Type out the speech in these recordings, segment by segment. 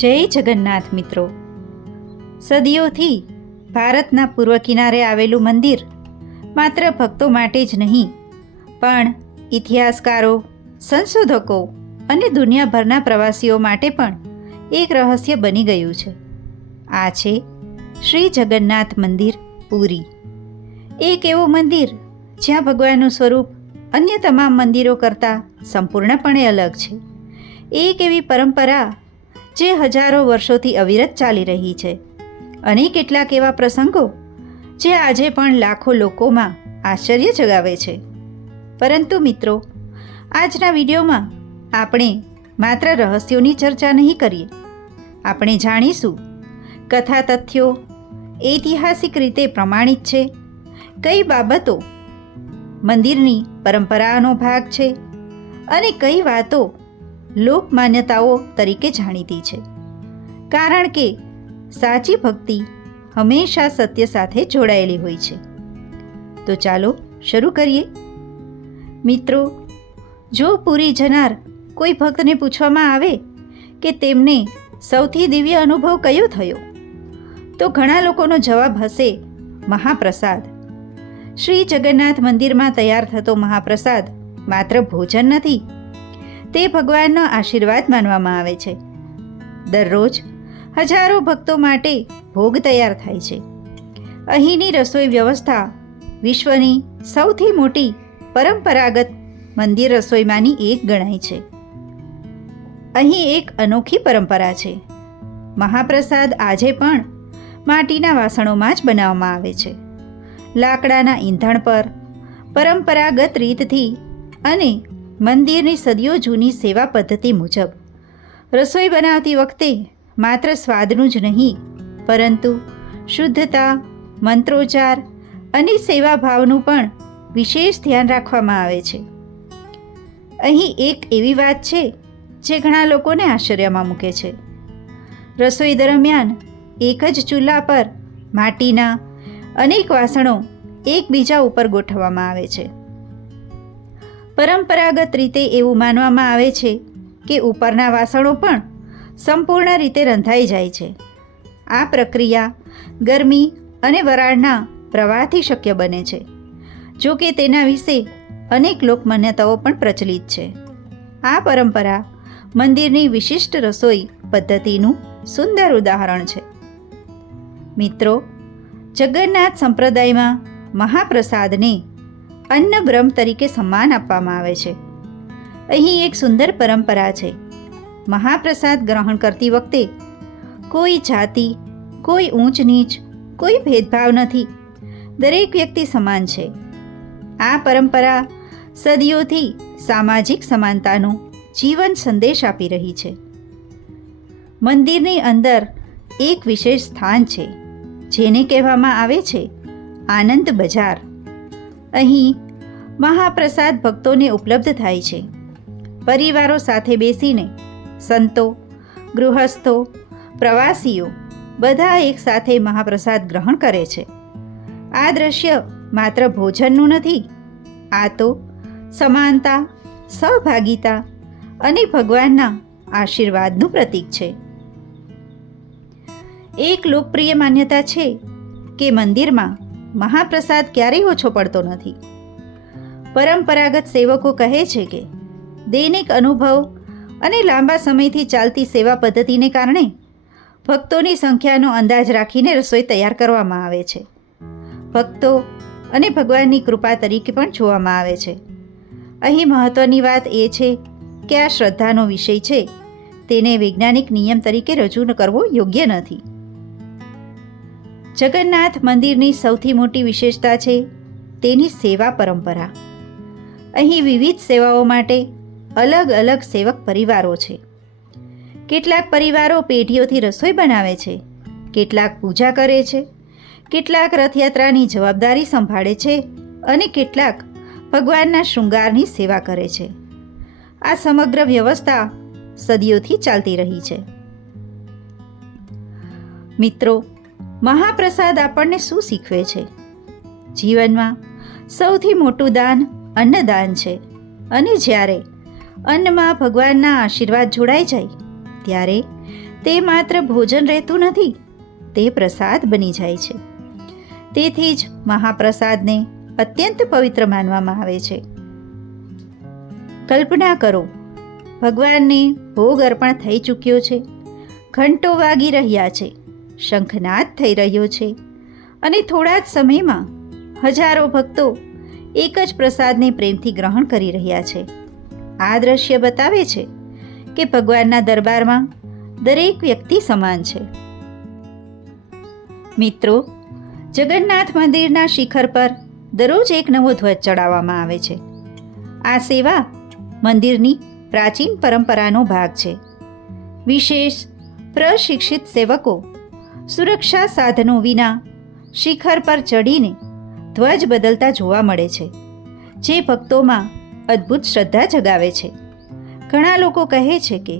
જય જગન્નાથ મિત્રો. સદીઓથી ભારતના પૂર્વ કિનારે આવેલું મંદિર માત્ર ભક્તો માટે જ નહીં, પણ ઇતિહાસકારો, સંશોધકો અને દુનિયાભરના પ્રવાસીઓ માટે પણ એક રહસ્ય બની ગયું છે. આ છે શ્રી જગન્નાથ મંદિર, પુરી. એક એવું મંદિર જ્યાં ભગવાનનું સ્વરૂપ અન્ય તમામ મંદિરો કરતાં સંપૂર્ણપણે અલગ છે. એક એવી પરંપરા જે હજારો વર્ષોથી અવિરત ચાલી રહી છે, અને કેટલાક એવા પ્રસંગો જે આજે પણ લાખો લોકોમાં આશ્ચર્ય જગાવે છે. પરંતુ મિત્રો, આજના વિડીયોમાં આપણે માત્ર રહસ્યોની ચર્ચા નહીં કરીએ. આપણે જાણીશું કથા તથ્યો ઐતિહાસિક રીતે પ્રમાણિત છે, કઈ બાબતો મંદિરની પરંપરાનો ભાગ છે અને કઈ વાતો લોકમાન્યતાઓ તરીકે જાણીતી છે. કારણ કે સાચી ભક્તિ હંમેશા સત્ય સાથે જોડાયેલી હોય છે. તો ચાલો શરૂ કરીએ. મિત્રો, જો પુરી જનાર કોઈ ભક્તને પૂછવામાં આવે કે તેમને સૌથી દિવ્ય અનુભવ કયો થયો, તો ઘણા લોકોનો જવાબ હશે મહાપ્રસાદ. શ્રી જગન્નાથ મંદિરમાં તૈયાર થતો મહાપ્રસાદ માત્ર ભોજન નથી, તે ભગવાનનો આશીર્વાદ માનવામાં આવે છે. દરરોજ હજારો ભક્તો માટે ભોગ તૈયાર થાય છે. અહીંની રસોઈ વ્યવસ્થા વિશ્વની સૌથી મોટી પરંપરાગત મંદિર રસોઈમાંની એક ગણાય છે. અહીં એક અનોખી પરંપરા છે. મહાપ્રસાદ આજે પણ માટીના વાસણોમાં જ બનાવવામાં આવે છે. લાકડાના ઈંધણ પર પરંપરાગત રીતથી અને મંદિરની સદીઓ જૂની સેવા પદ્ધતિ મુજબ રસોઈ બનાવતી વખતે માત્ર સ્વાદનું જ નહીં, પરંતુ શુદ્ધતા, મંત્રોચ્ચાર અને સેવાભાવનું પણ વિશેષ ધ્યાન રાખવામાં આવે છે. અહીં એક એવી વાત છે જે ઘણા લોકોને આશ્ચર્યમાં મૂકે છે. રસોઈ દરમિયાન એક જ ચૂલા પર માટીના અનેક વાસણો એકબીજા ઉપર ગોઠવવામાં આવે છે. પરંપરાગત રીતે એવું માનવામાં આવે છે કે ઉપરના વાસણો પણ સંપૂર્ણ રીતે રંધાઈ જાય છે. આ પ્રક્રિયા ગરમી અને વરાળના પ્રવાહથી શક્ય બને છે. જો કે તેના વિશે અનેક લોકમાન્યતાઓ પણ પ્રચલિત છે. આ પરંપરા મંદિરની વિશિષ્ટ રસોઈ પદ્ધતિનું સુંદર ઉદાહરણ છે. મિત્રો, જગન્નાથ સંપ્રદાયમાં મહાપ્રસાદને અન્ન બ્રહ્મ તરીકે સન્માન આપવામાં આવે છે. અહીં એક સુંદર પરંપરા છે. મહાપ્રસાદ ગ્રહણ કરતી વખતે કોઈ જાતિ, કોઈ ઊંચ નીચ, કોઈ ભેદભાવ નથી. દરેક વ્યક્તિ સમાન છે. આ પરંપરા સદીઓથી સામાજિક સમાનતાનો જીવન સંદેશ આપી રહી છે. મંદિરની અંદર એક વિશેષ સ્થાન છે જેને કહેવામાં આવે છે આનંદ બજાર. અહીં મહાપ્રસાદ ભક્તોને ઉપલબ્ધ થાય છે. પરિવારો સાથે બેસીને સંતો, ગૃહસ્થો, પ્રવાસીઓ બધા એકસાથે મહાપ્રસાદ ગ્રહણ કરે છે. આ દ્રશ્ય માત્ર ભોજનનું નથી, આ તો સમાનતા, સહભાગિતા અને ભગવાનના આશીર્વાદનું પ્રતીક છે. એક લોકપ્રિય માન્યતા છે કે મંદિરમાં મહાપ્રસાદ ક્યારેય ઓછો પડતો નથી. પરંપરાગત સેવકો કહે છે કે દૈનિક અનુભવ અને લાંબા સમયથી ચાલતી સેવા પદ્ધતિને કારણે ભક્તોની સંખ્યાનો અંદાજ રાખીને રસોઈ તૈયાર કરવામાં આવે છે. ભક્તો અને ભગવાનની કૃપા તરીકે પણ જોવામાં આવે છે. અહીં મહત્ત્વની વાત એ છે કે આ શ્રદ્ધાનો વિષય છે, તેને વૈજ્ઞાનિક નિયમ તરીકે રજૂ કરવો યોગ્ય નથી. જગન્નાથ મંદિરની સૌથી મોટી વિશેષતા છે તેની સેવા પરંપરા. અહીં વિવિધ સેવાઓ માટે અલગ અલગ સેવક પરિવારો છે. કેટલાક પરિવારો પેઢીઓથી રસોઈ બનાવે છે, કેટલાક પૂજા કરે છે, કેટલાક રથયાત્રાની જવાબદારી સંભાળે છે અને કેટલાક ભગવાનના શૃંગારની સેવા કરે છે. આ સમગ્ર વ્યવસ્થા સદીઓથી ચાલતી રહી છે. મિત્રો, મહાપ્રસાદ આપણને શું શીખવે છે? જીવનમાં સૌથી મોટું દાન અન્નદાન છે, અને જ્યારે અન્નમાં ભગવાનના આશીર્વાદ જોડાઈ જાય ત્યારે તે માત્ર ભોજન રહેતું નથી, તે પ્રસાદ બની જાય છે. તેથી જ મહાપ્રસાદને અત્યંત પવિત્ર માનવામાં આવે છે. કલ્પના કરો, ભગવાનને ભોગ અર્પણ થઈ ચૂક્યો છે, ઘંટો વાગી રહ્યા છે, શંખનાદ થઈ રહ્યો છે અને થોડા જ સમયમાં હજારો ભક્તો એક જ પ્રસાદને પ્રેમથી ગ્રહણ કરી રહ્યા છે. આ દ્રશ્ય બતાવે છે કે ભગવાનના દરબારમાં દરેક વ્યક્તિ સમાન છે. મિત્રો, જગન્નાથ મંદિરના શિખર પર દરરોજ એક નવો ધ્વજ ચડાવવામાં આવે છે. આ સેવા મંદિરની પ્રાચીન પરંપરાનો ભાગ છે. વિશેષ પ્રશિક્ષિત સેવકો સુરક્ષા સાધનો વિના શિખર પર ચડીને ધ્વજ બદલતા જોવા મળે છે, જે ભક્તોમાં અદ્ભુત શ્રદ્ધા જગાવે છે. ઘણા લોકો કહે છે કે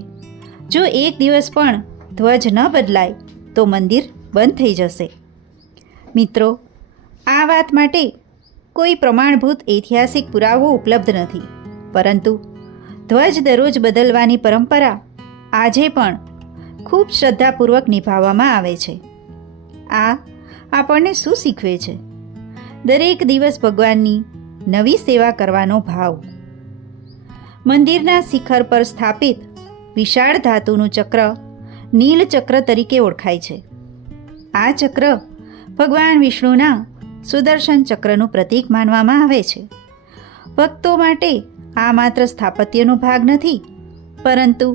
જો એક દિવસ પણ ધ્વજ ન બદલાય તો મંદિર બંધ થઈ જશે. મિત્રો, આ વાત માટે કોઈ પ્રમાણભૂત ઐતિહાસિક પુરાવો ઉપલબ્ધ નથી, પરંતુ ધ્વજ દરરોજ બદલવાની પરંપરા આજે પણ ખૂબ શ્રદ્ધાપૂર્વક નિભાવવામાં આવે છે. આ આપણને શું શીખવે છે? દરેક દિવસ ભગવાનની નવી સેવા કરવાનો ભાવ. મંદિરના શિખર પર સ્થાપિત વિશાળ ધાતુનું ચક્ર નીલ ચક્ર તરીકે ઓળખાય છે. આ ચક્ર ભગવાન વિષ્ણુના સુદર્શન ચક્રનું પ્રતીક માનવામાં આવે છે. ભક્તો માટે આ માત્ર સ્થાપત્યનો ભાગ નથી, પરંતુ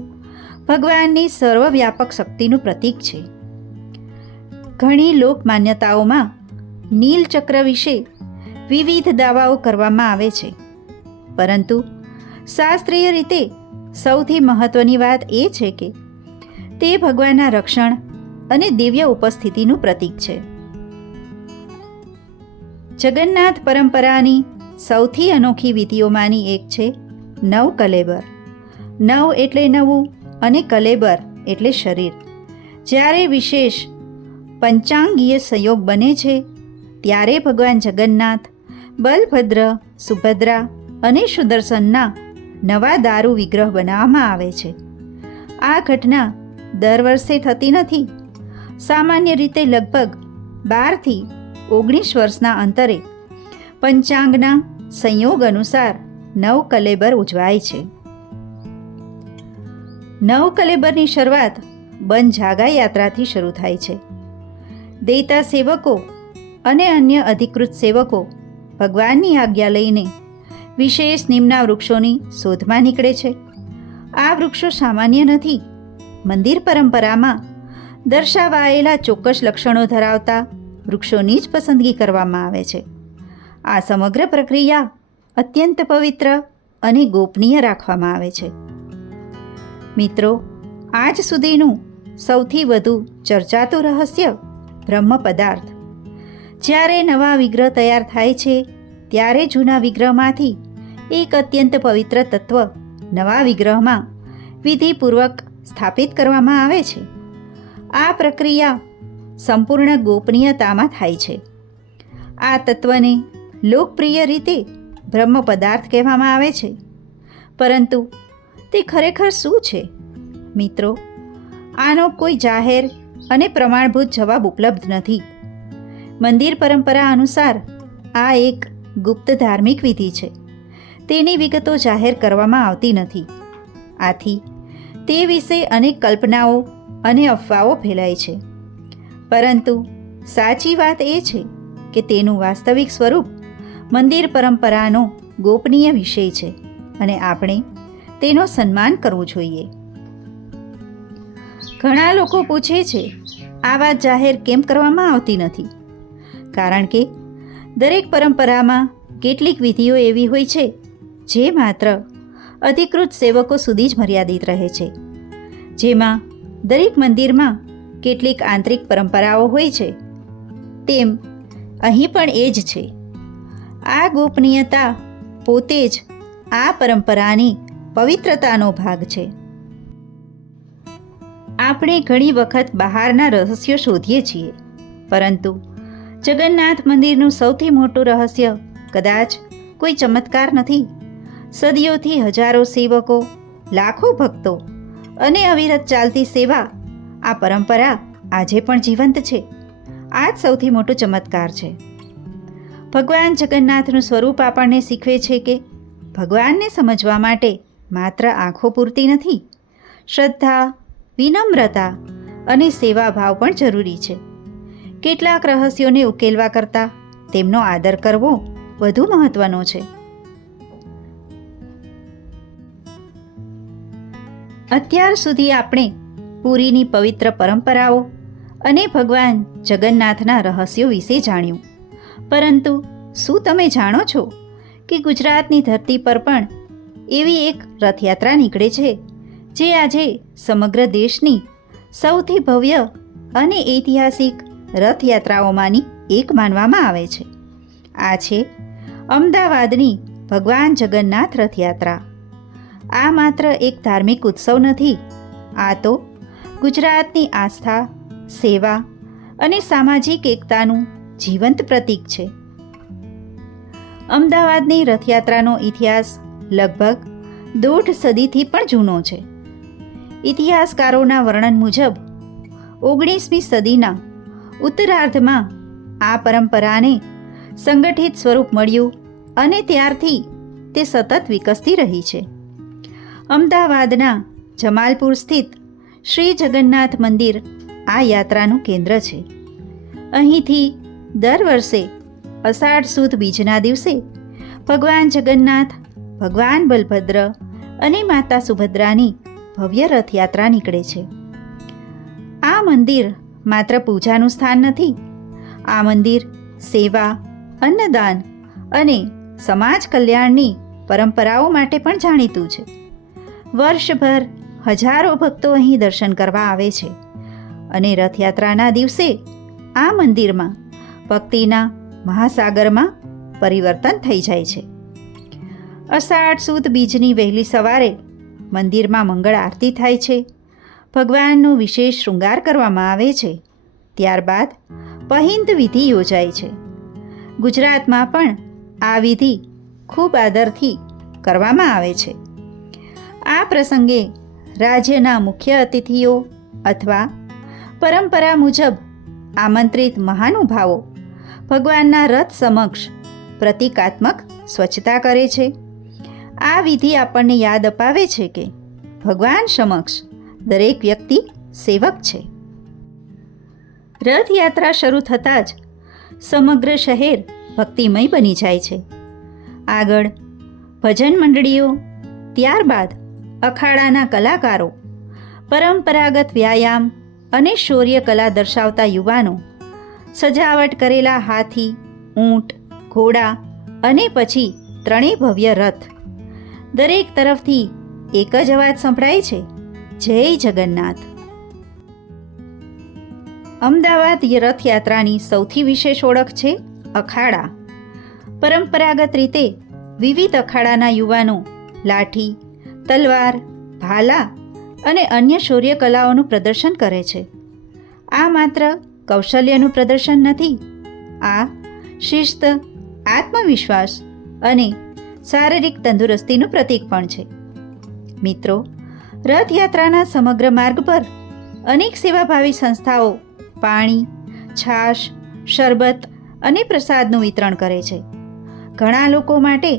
ભગવાનની સર્વવ્યાપક શક્તિનું પ્રતીક છે. ઘણી લોક માન્યતાઓમાં નીલ ચક્ર વિશે વિવિધ દાવાઓ કરવામાં આવે છે, પરંતુ શાસ્ત્રીય રીતે સૌથી મહત્વની વાત એ છે કે તે ભગવાનના રક્ષણ અને દિવ્ય ઉપસ્થિતિનું પ્રતીક છે. જગન્નાથ પરંપરાની સૌથી અનોખી વિધિઓમાંની એક છે નવ કલેબર. નવ એટલે નવું અને કલેબર એટલે શરીર. જ્યારે વિશેષ પંચાંગીય સંયોગ બને છે, ત્યારે ભગવાન જગન્નાથ, બલભદ્ર, સુભદ્રા અને સુદર્શનના નવા દારૂ વિગ્રહ બનાવવામાં આવે છે. આ ઘટના દર વર્ષે થતી નથી. સામાન્ય રીતે લગભગ 12થી 19 વર્ષના અંતરે પંચાંગના સંયોગ અનુસાર નવ કલેબર ઉજવાય છે. નવ કલેબરની શરૂઆત બનજાગા યાત્રાથી શરૂ થાય છે. દેતા સેવકો અને અન્ય અધિકૃત સેવકો ભગવાનની આજ્ઞા લઈને વિશેષ નિમના વૃક્ષોની શોધમાં નીકળે છે. આ વૃક્ષો સામાન્ય નથી. મંદિર પરંપરામાં દર્શાવાયેલા ચોક્કસ લક્ષણો ધરાવતા વૃક્ષોની જ પસંદગી કરવામાં આવે છે. આ સમગ્ર પ્રક્રિયા અત્યંત પવિત્ર અને ગોપનીય રાખવામાં આવે છે. મિત્રો, આજ સુધીનું સૌથી વધુ ચર્ચાતું રહસ્ય બ્રહ્મ પદાર્થ. જ્યારે નવા વિગ્રહ તૈયાર થાય છે, ત્યારે જૂના વિગ્રહમાંથી એક અત્યંત પવિત્ર તત્વ નવા વિગ્રહમાં વિધિપૂર્વક સ્થાપિત કરવામાં આવે છે. આ પ્રક્રિયા સંપૂર્ણ ગોપનીયતામાં થાય છે. આ તત્વને લોકપ્રિય રીતે બ્રહ્મ પદાર્થ કહેવામાં આવે છે, પરંતુ તે ખરેખર શું છે? મિત્રો, આનો કોઈ જાહેર અને પ્રમાણભૂત જવાબ ઉપલબ્ધ નથી. મંદિર પરંપરા અનુસાર આ એક ગુપ્ત ધાર્મિક વિધિ છે. તેની વિગતો જાહેર કરવામાં આવતી નથી. આથી તે વિશે અનેક કલ્પનાઓ અને અફવાઓ ફેલાય છે. પરંતુ સાચી વાત એ છે કે તેનું વાસ્તવિક સ્વરૂપ મંદિર પરંપરાનો ગોપનીય વિષય છે અને આપણે તેનો સન્માન કરવું જોઈએ. ઘણા લોકો પૂછે છે, આ વાત જાહેર કેમ કરવામાં આવતી નથી? કારણ કે દરેક પરંપરામાં કેટલીક વિધિઓ એવી હોય છે જે માત્ર અધિકૃત સેવકો સુધી જ મર્યાદિત રહે છે. જેમાં દરેક મંદિરમાં કેટલીક આંતરિક પરંપરાઓ હોય છે, તેમ અહીં પણ એ જ છે. આ ગોપનીયતા પોતે જ આ પરંપરાની પવિત્રતાનો ભાગ છે. આપણે ઘણી વખત બહારના રહસ્યો શોધીએ છીએ, પરંતુ જગન્નાથ મંદિરનું સૌથી મોટું રહસ્ય કદાચ કોઈ ચમત્કાર નથી. સદીઓથી હજારો સેવકો, લાખો ભક્તો અને અવિરત ચાલતી સેવા આ પરંપરા આજે પણ જીવંત છે. આ જ સૌથી મોટો ચમત્કાર છે. ભગવાન જગન્નાથનું સ્વરૂપ આપણને શીખવે છે કે ભગવાનને સમજવા માટે માત્ર આંખો પૂરતી નથી, શ્રદ્ધા, વિનમ્રતા અને સેવાભાવ પણ જરૂરી છે. કેટલાક રહસ્યોને ઉકેલવા કરતાં તેમનો આદર કરવો વધુ મહત્વનો છે. અત્યાર સુધી આપણે પુરીની પવિત્ર પરંપરાઓ અને ભગવાન જગન્નાથના રહસ્યો વિશે જાણ્યું. પરંતુ શું તમે જાણો છો કે ગુજરાતની ધરતી પર પણ એવી એક રથયાત્રા નીકળે છે જે આજે સમગ્ર દેશની સૌથી ભવ્ય અને ઐતિહાસિક રથયાત્રાઓમાંની એક માનવામાં આવે છે. આ છે અમદાવાદની ભગવાન જગન્નાથ રથયાત્રા. આ માત્ર એક ધાર્મિક ઉત્સવ નથી, આ તો ગુજરાતની આસ્થા, સેવા અને સામાજિક એકતાનું જીવંત પ્રતીક છે. અમદાવાદની રથયાત્રાનો ઇતિહાસ લગભગ 1.5 સદીથી પણ જૂનો છે. ઇતિહાસકારોના વર્ણન મુજબ 19મી સદીના ઉત્તરાર્ધમાં આ પરંપરાને સંગઠિત સ્વરૂપ મળ્યું અને ત્યારથી તે સતત વિકસતી રહી છે. અમદાવાદના જમાલપુર સ્થિત શ્રી જગન્નાથ મંદિર આ યાત્રાનું કેન્દ્ર છે. અહીંથી દર વર્ષે અષાઢ સુદ બીજના દિવસે ભગવાન જગન્નાથ, ભગવાન બલભદ્ર અને માતા સુભદ્રાની ભવ્ય રથયાત્રા નીકળે છે. આ મંદિર માત્ર પૂજાનું સ્થાન નથી, આ મંદિર સેવા, અન્નદાન અને સમાજ કલ્યાણની પરંપરાઓ માટે પણ જાણીતું છે. વર્ષભર હજારો ભક્તો અહીં દર્શન કરવા આવે છે અને રથયાત્રાના દિવસે આ મંદિરમાં ભક્તિના મહાસાગરમાં પરિવર્તન થઈ જાય છે. અષાઢ સુદ બીજની વહેલી સવારે મંદિરમાં મંગળ આરતી થાય છે, ભગવાનનો વિશેષ શૃંગાર કરવામાં આવે છે. ત્યારબાદ પહિંદ વિધિ યોજાય છે. ગુજરાતમાં પણ આ વિધિ ખૂબ આદરથી કરવામાં આવે છે. આ પ્રસંગે રાજ્યના મુખ્ય અતિથિઓ અથવા પરંપરા મુજબ આમંત્રિત મહાનુભાવો ભગવાનના રથ સમક્ષ પ્રતિકાત્મક સ્વચ્છતા કરે છે. આ વિધિ આપણને યાદ અપાવે છે કે ભગવાન સમક્ષ દરેક વ્યક્તિ સેવક છે. રથયાત્રા શરૂ થતાં જ સમગ્ર શહેર ભક્તિમય બની જાય છે. આગળ ભજન મંડળીઓ, ત્યારબાદ અખાડાના કલાકારો, પરંપરાગત વ્યાયામ અને શૌર્ય કલા દર્શાવતા યુવાનો, સજાવટ કરેલા હાથી, ઊંટ, ઘોડા અને પછી 3 ભવ્ય રથ. દરેક તરફથી એક જ અવાજ સંભળાય છે, જય જગન્નાથ. અમદાવાદ રથયાત્રાની સૌથી વિશેષ ઓળખ છે અખાડા. પરંપરાગત રીતે વિવિધ અખાડાના યુવાનો લાઠી, તલવાર, ભાલા અને અન્ય શૌર્ય કલાઓનું પ્રદર્શન કરે છે. આ માત્ર કૌશલ્યનું પ્રદર્શન નથી, આ શિસ્ત, આત્મવિશ્વાસ અને શારીરિક તંદુરસ્તીનું પ્રતીક પણ છે. મિત્રો, રથયાત્રાના સમગ્ર માર્ગ પર અનેક સેવાભાવી સંસ્થાઓ પાણી, છાશ, શરબત અને પ્રસાદનું વિતરણ કરે છે. ઘણા લોકો માટે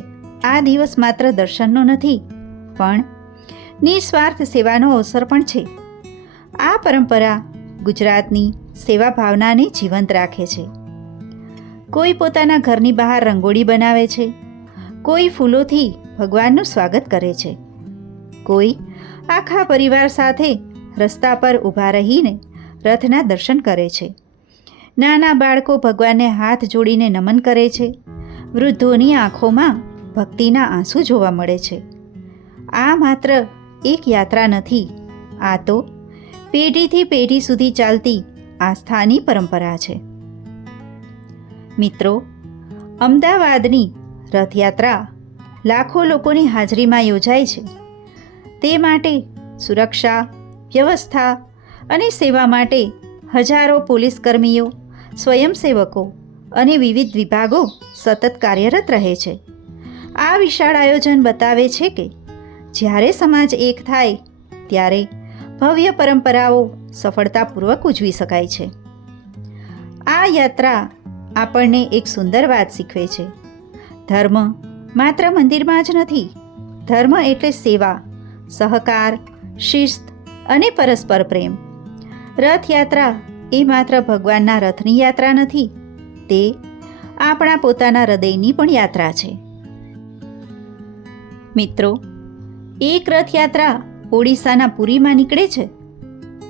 આ દિવસ માત્ર દર્શનનો નથી, પણ નિસ્વાર્થ સેવાનો અવસર પણ છે. આ પરંપરા ગુજરાતની સેવા ભાવનાને જીવંત રાખે છે. કોઈ પોતાના ઘરની બહાર રંગોળી બનાવે છે, કોઈ ફૂલોથી ભગવાનનું સ્વાગત કરે છે, કોઈ આખા પરિવાર સાથે રસ્તા પર ઊભા રહીને રથના દર્શન કરે છે. નાના બાળકો ભગવાનને હાથ જોડીને નમન કરે છે. વૃદ્ધોની આંખોમાં ભક્તિના આંસુ જોવા મળે છે. આ માત્ર એક યાત્રા નથી, આ તો પેઢીથી પેઢી સુધી ચાલતી આસ્થાની પરંપરા છે. મિત્રો, અમદાવાદની રથયાત્રા લાખો લોકોની હાજરીમાં યોજાય છે. તે માટે સુરક્ષા, વ્યવસ્થા અને સેવા માટે હજારો પોલીસ કર્મીઓ, સ્વયંસેવકો અને વિવિધ વિભાગો સતત કાર્યરત રહે છે. આ વિશાળ આયોજન બતાવે છે કે જ્યારે સમાજ એક થાય ત્યારે ભવ્ય પરંપરાઓ સફળતાપૂર્વક ઉજવી શકાય છે. આ યાત્રા આપણને એક સુંદર વાત શીખવે છે. ધર્મ માત્ર મંદિરમાં જ નથી. ધર્મ એટલે સેવા, સહકાર, શિસ્ત અને પરસ્પર પ્રેમ. રથયાત્રા એ માત્ર ભગવાનના રથની યાત્રા નથી, તે આપણા પોતાના હૃદયની પણ યાત્રા છે. મિત્રો, એક રથયાત્રા ઓડિશાના પુરીમાં નીકળે છે,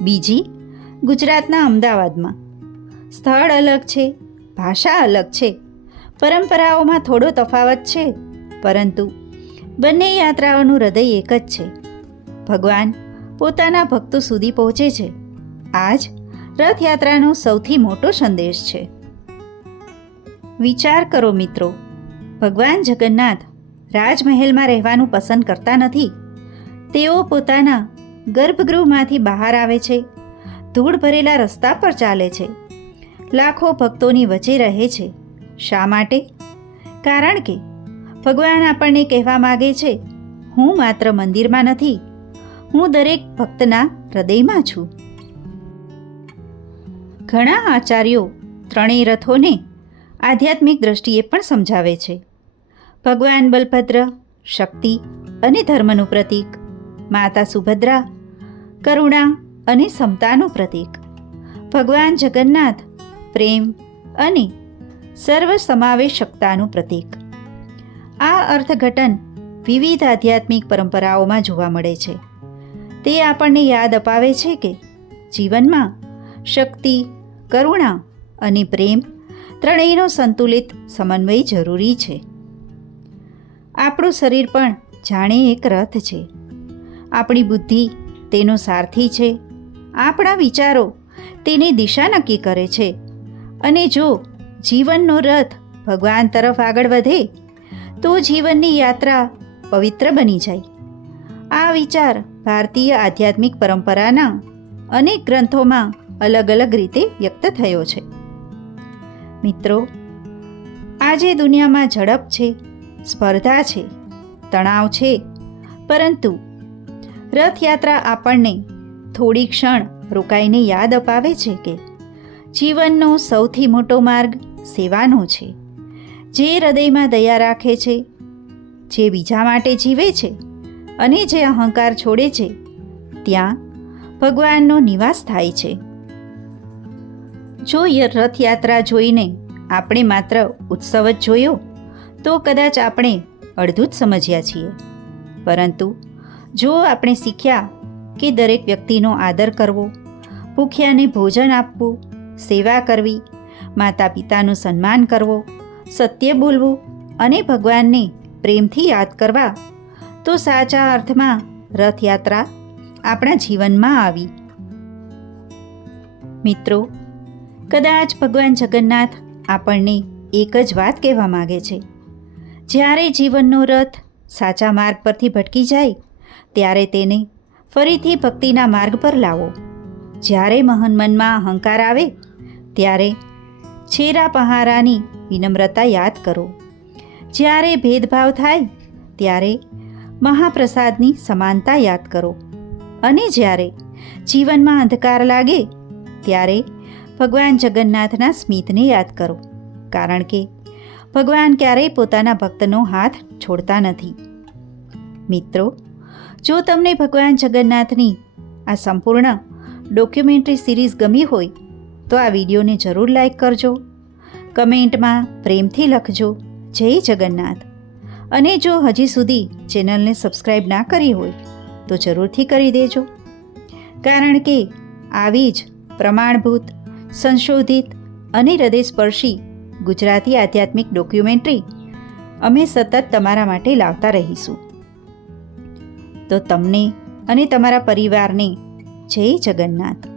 બીજી ગુજરાતના અમદાવાદમાં. સ્થળ અલગ છે, ભાષા અલગ છે, પરંપરાઓમાં થોડો તફાવત છે, પરંતુ બંને યાત્રાઓનું હૃદય એક જ છે. ભગવાન પોતાના ભક્તો સુધી પહોંચે છે. આ જ રથયાત્રાનો સૌથી મોટો સંદેશ છે. વિચાર કરો મિત્રો, ભગવાન જગન્નાથ રાજમહેલમાં રહેવાનું પસંદ કરતા નથી. તેઓ પોતાના ગર્ભગૃહમાંથી બહાર આવે છે, ધૂળ ભરેલા રસ્તા પર ચાલે છે, લાખો ભક્તોની વચ્ચે રહે છે. શા માટે? કારણ કે ભગવાન આપણને કહેવા માગે છે, હું માત્ર મંદિરમાં નથી, હું દરેક ભક્તના હૃદયમાં છું. ઘણા આચાર્યો ત્રણેય રથોને આધ્યાત્મિક દ્રષ્ટિએ પણ સમજાવે છે. ભગવાન બલભદ્ર શક્તિ અને ધર્મનું પ્રતીક, માતા સુભદ્રા કરુણા અને સમતાનું પ્રતીક, ભગવાન જગન્નાથ પ્રેમ અને સર્વસમાવેશકતાનું પ્રતીક. આ અર્થઘટન વિવિધ આધ્યાત્મિક પરંપરાઓમાં જોવા મળે છે. તે આપણને યાદ અપાવે છે કે જીવનમાં શક્તિ, કરુણા અને પ્રેમ ત્રણેયનો સંતુલિત સમન્વય જરૂરી છે. આપણું શરીર પણ જાણે એક રથ છે. આપણી બુદ્ધિ તેનો સારથી છે, આપણા વિચારો તેની દિશા નક્કી કરે છે. અને જો જીવનનો રથ ભગવાન તરફ આગળ વધે તો જીવનની યાત્રા પવિત્ર બની જાય. આ વિચાર ભારતીય આધ્યાત્મિક પરંપરાના અનેક ગ્રંથોમાં અલગ અલગ રીતે વ્યક્ત થયો છે. મિત્રો, આજે દુનિયામાં ઝડપ છે, સ્પર્ધા છે, તણાવ છે, પરંતુ રથયાત્રા આપણને થોડી ક્ષણ રોકાઈને યાદ અપાવે છે કે જીવનનો સૌથી મોટો માર્ગ સેવાનો છે. જે હૃદયમાં દયા રાખે છે, જે બીજા માટે જીવે છે અને જે અહંકાર છોડે છે, ત્યાં ભગવાનનો નિવાસ થાય છે. જો રથયાત્રા જોઈને આપણે માત્ર ઉત્સવ જ જોયો તો કદાચ આપણે અડધું જ સમજ્યા છીએ. પરંતુ જો આપણે શીખ્યા કે દરેક વ્યક્તિનો આદર કરવો, ભૂખ્યાને ભોજન આપવું, સેવા કરવી, માતા પિતાનું સન્માન કરવો, સત્ય બોલવું અને ભગવાનને પ્રેમથી યાદ કરવા, તો સાચા અર્થમાં રથયાત્રા આપણા જીવનમાં આવી. મિત્રો, કદાચ ભગવાન જગન્નાથ આપણને એક જ વાત કહેવા માગે છે. જ્યારે જીવનનો રથ સાચા માર્ગ પરથી ભટકી જાય ત્યારે તેને ફરીથી ભક્તિના માર્ગ પર લાવો. જ્યારે મનમાં અહંકાર આવે ત્યારે છેરા પહારાની વિનમ્રતા યાદ કરો. જ્યારે ભેદભાવ થાય ત્યારે મહાપ્રસાદની સમાનતા યાદ કરો. અને જ્યારે જીવનમાં અંધકાર લાગે ત્યારે ભગવાન જગન્નાથના સ્મિતને યાદ કરો. કારણ કે ભગવાન ક્યારેય પોતાના ભક્તનો હાથ છોડતા નથી. મિત્રો, જો તમને ભગવાન જગન્નાથની આ સંપૂર્ણ ડોક્યુમેન્ટરી સિરીઝ ગમી હોય તો આ વિડીયોને જરૂર લાઈક કરજો. કમેન્ટમાં પ્રેમથી લખજો, જય જગન્નાથ. અને જો હજી સુધી ચેનલને સબસ્ક્રાઈબ ના કરી હોય તો જરૂરથી કરી દેજો. કારણ કે આવી જ પ્રમાણભૂત, સંશોધિત અને હૃદયસ્પર્શી ગુજરાતી આધ્યાત્મિક ડોક્યુમેન્ટરી અમે સતત તમારા માટે લાવતા રહીશું. તો તમને અને તમારા પરિવારને જય જગન્નાથ.